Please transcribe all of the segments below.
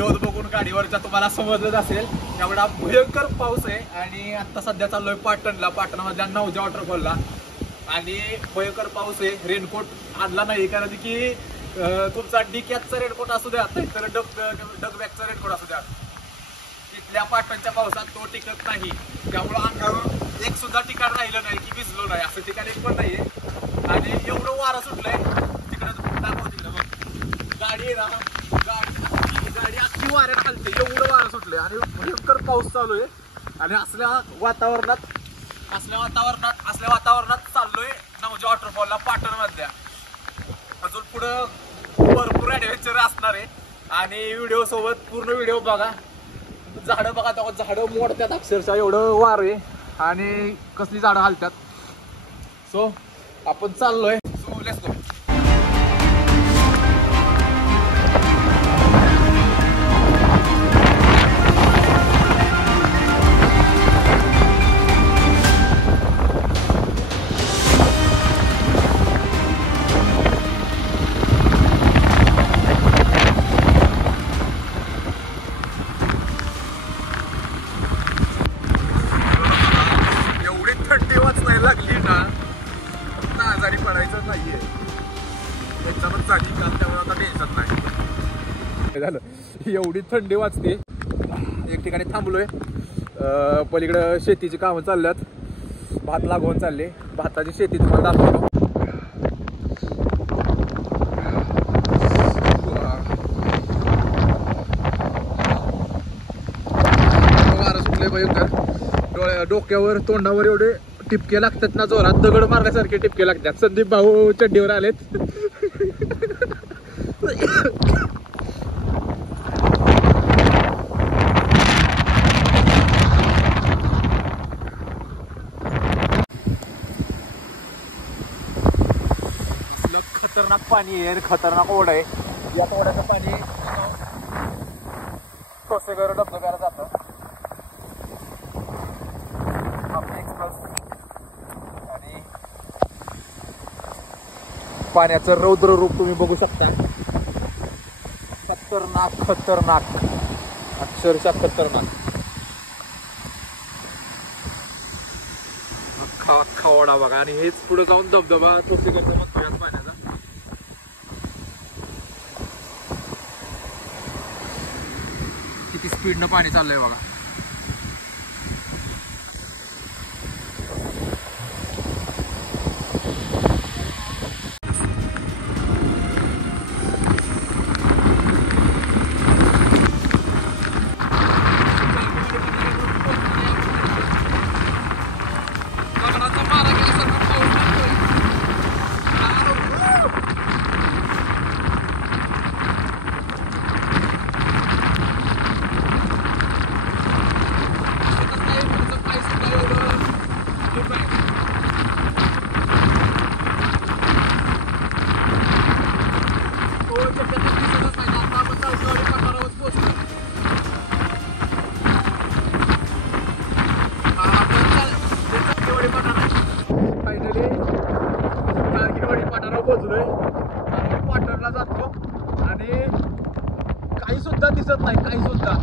Video बघून गाडीवरच्या तुम्हाला समजलंच असेल एवढा भयंकर पाऊस आहे. आणि आता सध्या चाललोय पाटणला, पाटणामधल्या नवजा वॉटरफॉलला. आणि भयंकर पाऊस आहे. रेनकोट आणला नाही कारण की तुमचा डिकॅचचा रेनकोट असू द्या तर डगबॅगचा रेनकोट असू द्या, इथल्या पाटणच्या पावसात तो टिकत नाही. त्यामुळं अंगावर एक सुद्धा ठिकाण राहिलं नाही की भिजलो नाही असं ठिकाण एक पण नाहीये. आणि एवढं वारं सुटलंय तिकडं दाखव तिकडं बघ गाडी आहे ना, गाडी अख्खी वाऱ्यात खालते एवढं वारं सुटलंय आणि भयंकर पाऊस चालू आहे. आणि असल्या वातावरणात चाललोय नवजा वॉटरफॉलला पाटण मधल्या. अजून पुढं भरपूर ऍडव्हेंचर असणार आहे आणि व्हिडिओ सोबत पूर्ण व्हिडिओ बघा. झाडं बघा तेव्हा झाडं मोडतात अक्षरशः एवढं वार आहे आणि कसली झाडं हलतात. सो आपण चाललोय. So let's go. एवढी थंडी वाजते. एक ठिकाणी थांबलोय. पलीकडं शेतीची कामं चालल्यात, भात लागवून चालले. भाताची शेती तुम्हाला दाखवतो. वारं सुटले भयंकर. डोक्यावर तोंडावर एवढे टिपके लागतात ना, जोरात दगड मारल्यासारखे टिपके लागतात. संदीप भाऊ चड्डीवर आलेत. खतरनाक पाणी आहे, खतरनाक ओढ आहे. या ओढ्याचं पाणी ठोसेघर धबधब्याला जातं. आणि पाण्याचं रौद्र रूप तुम्ही बघू शकता. खतरनाक अक्षरशः खतरनाक. अख्खा ओढा बघा. आणि हेच पुढे जाऊन धबधबा ठोसेघरचा म्हणतो याच पाण्याचा. किती स्पीडनं पाणी चाललंय बघा. पाटणला जातो आणि काही सुद्धा दिसत नाही, काही सुद्धा.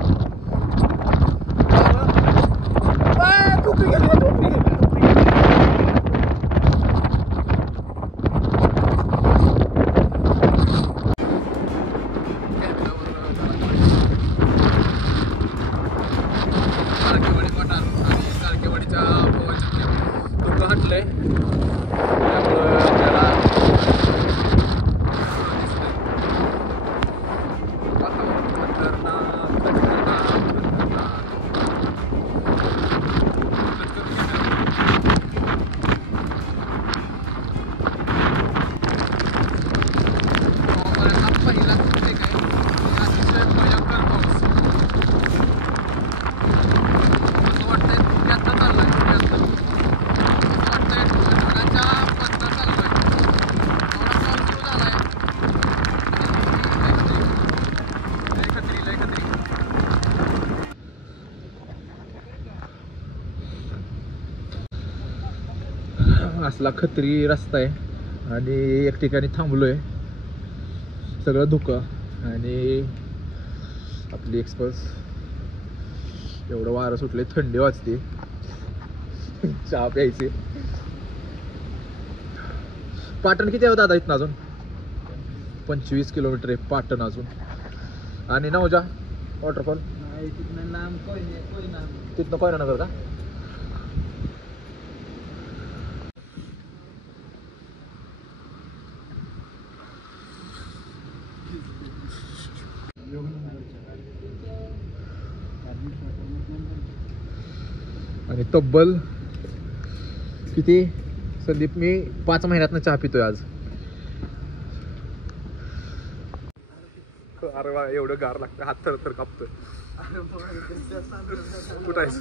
असला खत्री रस्ता आहे आणि एक ठिकाणी थांबलोय. सगळं धुकं आणि आपली एक्सप्रेस. एवढं वारं सुटले, थंडी वाजते. चहा प्यायचे. पाटण किती आहे दादा इथनं अजून? 25 किलोमीटर आहे पाटण अजून. आणि नवजा वॉटरफॉल तिथनं कोयना नगर का? आणि तब्बल किती संदीप मी 5 महिन्यातनं चहा पितोय आज. अरे वा, एवढं गार लागतं, हात थर कापतोय. कुठं आहेस?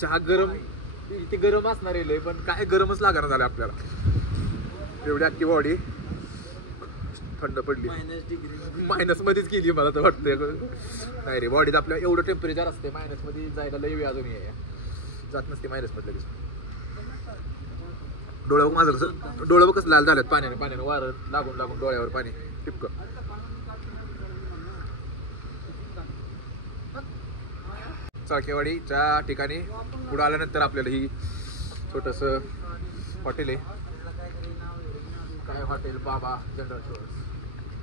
चहा गरम, इथे गरम असणार आहे पण काय गरमच लागणार झालं आपल्याला. एवढी अख्खी बॉडी थंड पडली. मायनस मध्येच गेली मला तर वाटतं. नाही रे, बॉडीत आपल्या एवढं टेम्परेचर असते, मायनस मध्ये जायला लई वेळ अजून जात नसते मायनस मध्ये लगेच. डोळ्यावर माझं कसं, डोळं कसं लाल झाल्यात पाण्याने वारं लागून डोळ्यावर पाणी टिपक. चाळकेवाडीच्या ठिकाणी पुढे आल्यानंतर आपल्याला ही छोटस हॉटेल आहे. काय हॉटेल? बाबा जनरल स्टोअर्स.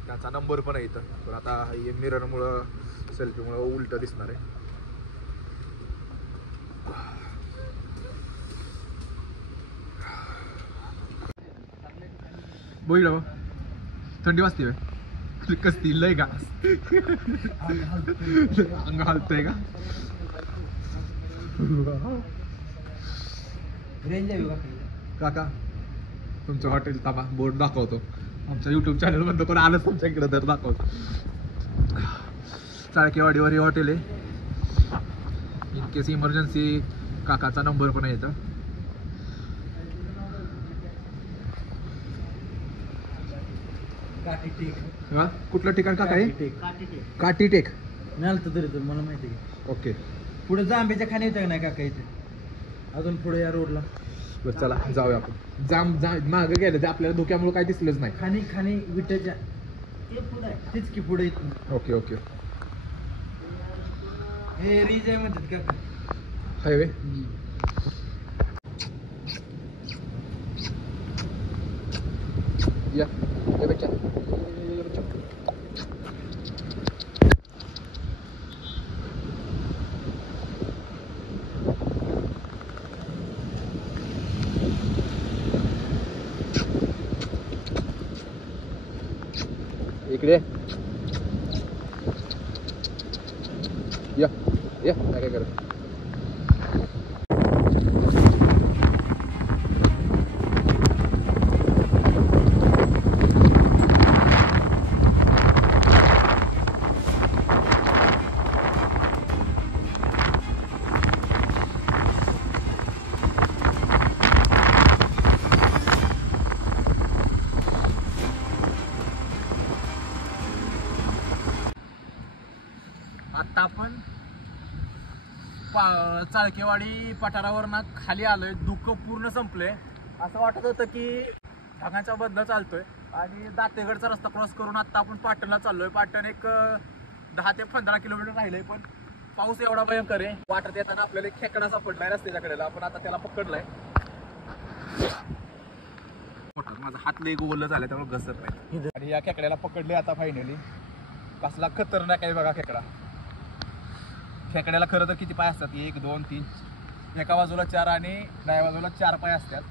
त्याचा नंबर पण आहे इथं. पण आता मिररमुळं, सेल्फीमुळं उलट दिसणार आहे. बोल थंडी वाजते कसती लय का? अंग हालतंय का? काका तुमचं हॉटेल थांबा, बोर्ड दाखवतो. आमच्या युट्यूब चॅनल मध्ये कोण आलं तुमच्या इकडे तर दाखवतो. चाळकेवाडीवर हे हॉटेल आहे. इन केस इमर्जन्सी काकाचा नंबर पण आहे इथं. कुठलं ठिकाण काका आहे? काटी टेक मिळालं तरी मला माहिती आहे. ओके. पुढे जांभेच्या खाणी येतं नाही काका इथे, अजून पुढे या रोडला. बरं चला जाऊया आपण. मागं गेलं ते आपल्याला धोक्यामुळे काय दिसलंच नाही. खाणी विट्याच्या ते पुढे आहे, तेच की पुढे इथून. ओके. हे रिज आहे म्हणतात काका, हायवे. या बच्चा इकडे या काय करत. आता आपण चाळकेवाडी पठारावरनं खाली आलोय. धुकं पूर्ण संपलंय. असं वाटत होतं की ढगाच्या बदला चालतोय आणि दातेगडचा रस्ता क्रॉस करून आता आपण पाटणला चाललोय. पाटण एक 10 ते 15 किलोमीटर राहिलंय. पण पाऊस एवढा भयंकर आहे, वाटत येताना आपल्याला एक खेकडा सापडलाय रस्त्याच्या कडेला. आपण आता त्याला पकडलाय. माझा हात लय गोललं झालं त्यामुळे घसरत नाही. आणि या खेकड्याला पकडले आता फायनली. कसला खतरनाक आहे बघा खेकडा. खेकड्याला खरं तर किती पाय असतात? 1 2 3. एका बाजूला 4 आणि डाव्या बाजूला 4 पाय असतात.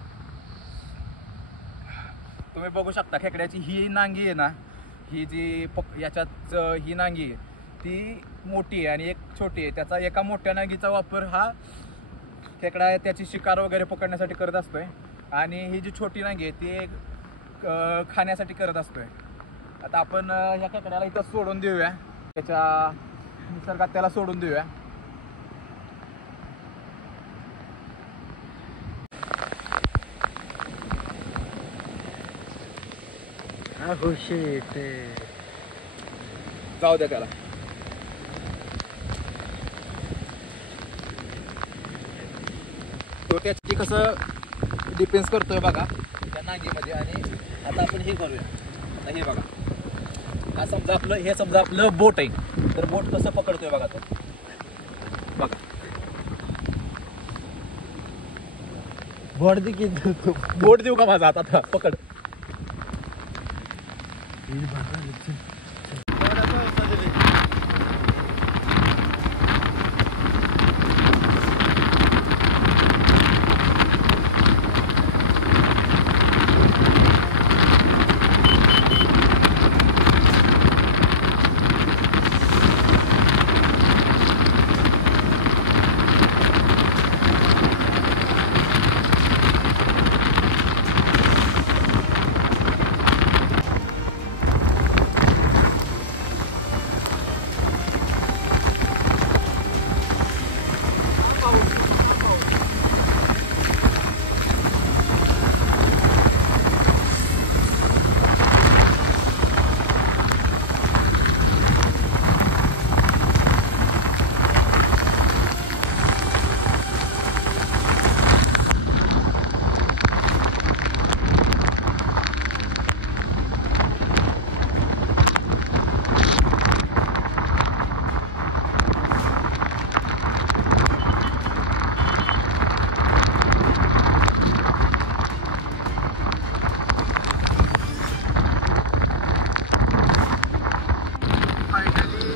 तुम्ही बघू शकता खेकड्याची ही नांगी आहे ना, ही जी याच्यात ही नांगी आहे ती मोठी आहे आणि एक छोटी आहे. त्याचा एका मोठ्या नांगीचा वापर हा खेकडा त्याची शिकार वगैरे पकडण्यासाठी करत असतोय आणि ही जी छोटी नांगी आहे ती खाण्यासाठी करत असतोय. आता आपण ह्या खेकड्याला इथं सोडून देऊया, त्याच्या निसर्गात त्याला सोडून देऊया. जाऊ द्या त्याला. तो त्याची कसं डिफेन्स करतोय बघा त्या नांगीमध्ये. आणि आता आपण हे करूया. आता हे बघा, हा समजा आपलं बोट आहे, तर बोट कसं पकडतोय बघा तो. बघा बोट दे की बोट देऊ का माझा हात? आता पकड.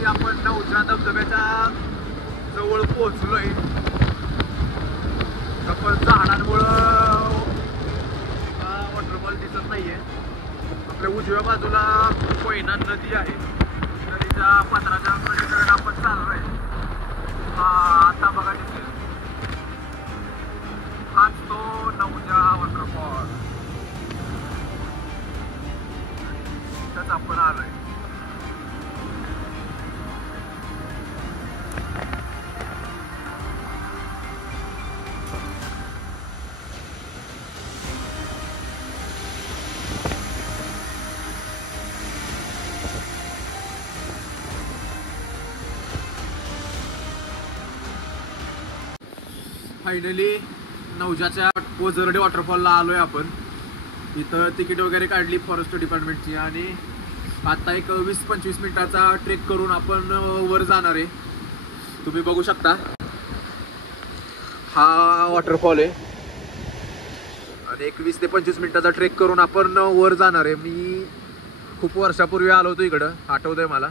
आपण नवजा धबधब्याच्या जवळ पोहोचलोय. आपण झाडांमुळं वॉटरफॉल दिसत नाहीये. आपल्या उजव्या बाजूला कोयना नदी आहे. नदीच्या पात्राच्या नदीकडे आपण चाललोय. आता बघा दिसेल, हाच तो नवजा वॉटरफॉल. त्याच आपण आलोय. फायनली नवजाच्या कोझर्डे वॉटरफॉलला आलोय आपण. इथं तिकीट वगैरे काढली फॉरेस्ट डिपार्टमेंटची आणि आता एक 20-25 मिनिटाचा ट्रेक करून आपण वर जाणार आहे. तुम्ही बघू शकता हा वॉटरफॉल आहे आणि एक 20 ते 25 मिनिटाचा ट्रेक करून आपण वर जाणार आहे. मी खूप वर्षापूर्वी आलो होतो इकडं, आठवतंय मला.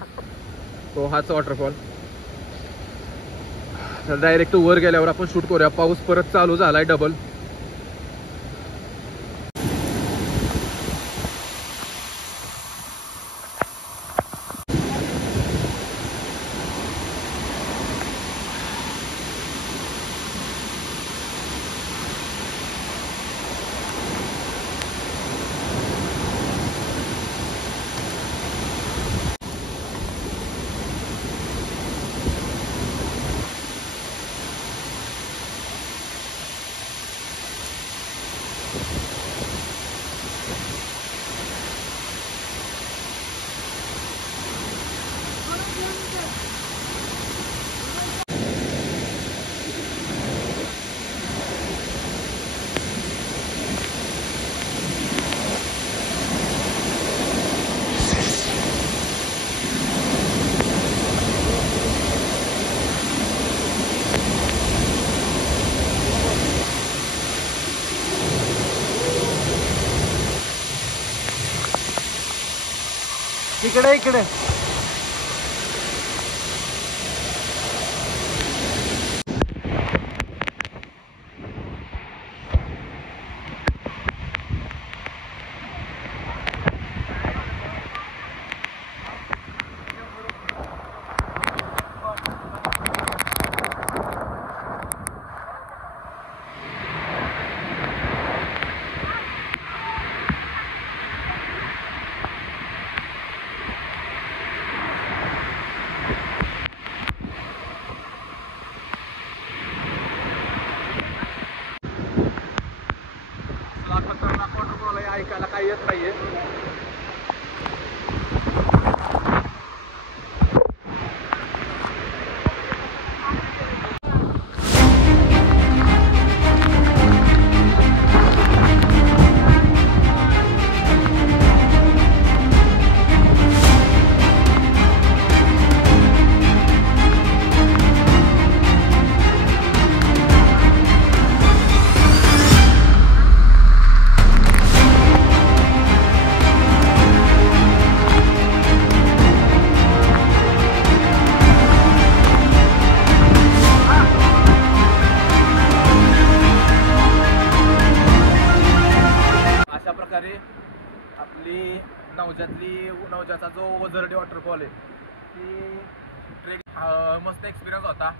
तो हाच वॉटरफॉल. तर डायरेक्ट वर गेल्यावर आपण शूट करूया. पाऊस परत चालू झालाय डबल. इकडे इकडे ऐकायला काही येत नाहीये. प्रकारे आपली नवजाचा जो वजरडे वॉटरफॉल आहे ती ट्रेक मस्त एक्सपिरियन्स होता.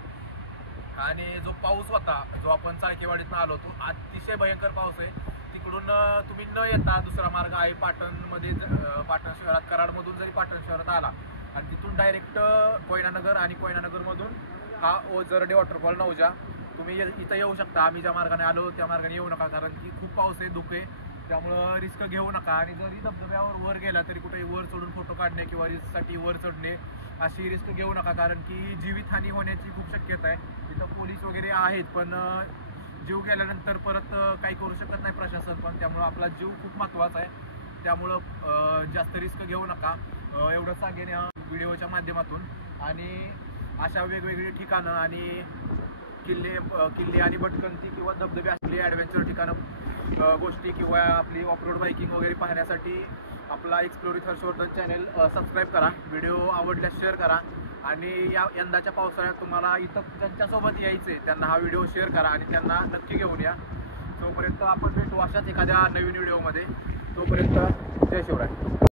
आणि जो पाऊस होता जो आपण चाळकेवाडीतून आलो होतो, अतिशय भयंकर पाऊस आहे. तिकडून तुम्ही न येता दुसरा मार्ग आहे पाटणमध्ये, पाटण शहरात कराडमधून जरी पाटण शहरात आला आणि तिथून डायरेक्ट कोयनानगर आणि कोयनानगरमधून हा वजरडे वॉटरफॉल नवजा. तुम्ही इथं येऊ शकता. आम्ही ज्या मार्गाने आलो त्या मार्गाने येऊ नका, कारण की खूप पाऊस आहे, धुके, त्यामुळं रिस्क घेऊ नका. आणि जरी धबधब्यावर वर गेला तरी कुठेही वर चढून फोटो काढणे किंवा रिस्कसाठी वर चढणे अशी रिस्क घेऊ नका, कारण की जीवितहानी होण्याची खूप शक्यता आहे. इथं पोलीस वगैरे आहेत, पण जीव गेल्यानंतर परत काही करू शकत नाही प्रशासन पण, त्यामुळं आपला जीव खूप महत्त्वाचा आहे. त्यामुळं जास्त रिस्क घेऊ नका, एवढं सांगेन या व्हिडिओच्या माध्यमातून. आणि अशा वेगवेगळी ठिकाणं आणि किल्ले आणि भटकंती किंवा धबधबे असलेली ॲडव्हेंचर ठिकाणं गोष्टी किंवा आपली ऑफरोड बाईकिंग वगैरे पाहण्यासाठी आपला explore with Harshvardhan channel subscribe करा. व्हिडिओ आवडल्यास शेअर करा. आणि यंदाच्या पावसाळ्यात तुम्हाला इथं ज्यांच्यासोबत यायचं आहे त्यांना हा व्हिडिओ शेअर करा आणि त्यांना नक्की घेऊन या. तोपर्यंत आपण भेटू अशाच एखाद्या नवीन व्हिडिओमध्ये. तोपर्यंत जय शिवराय.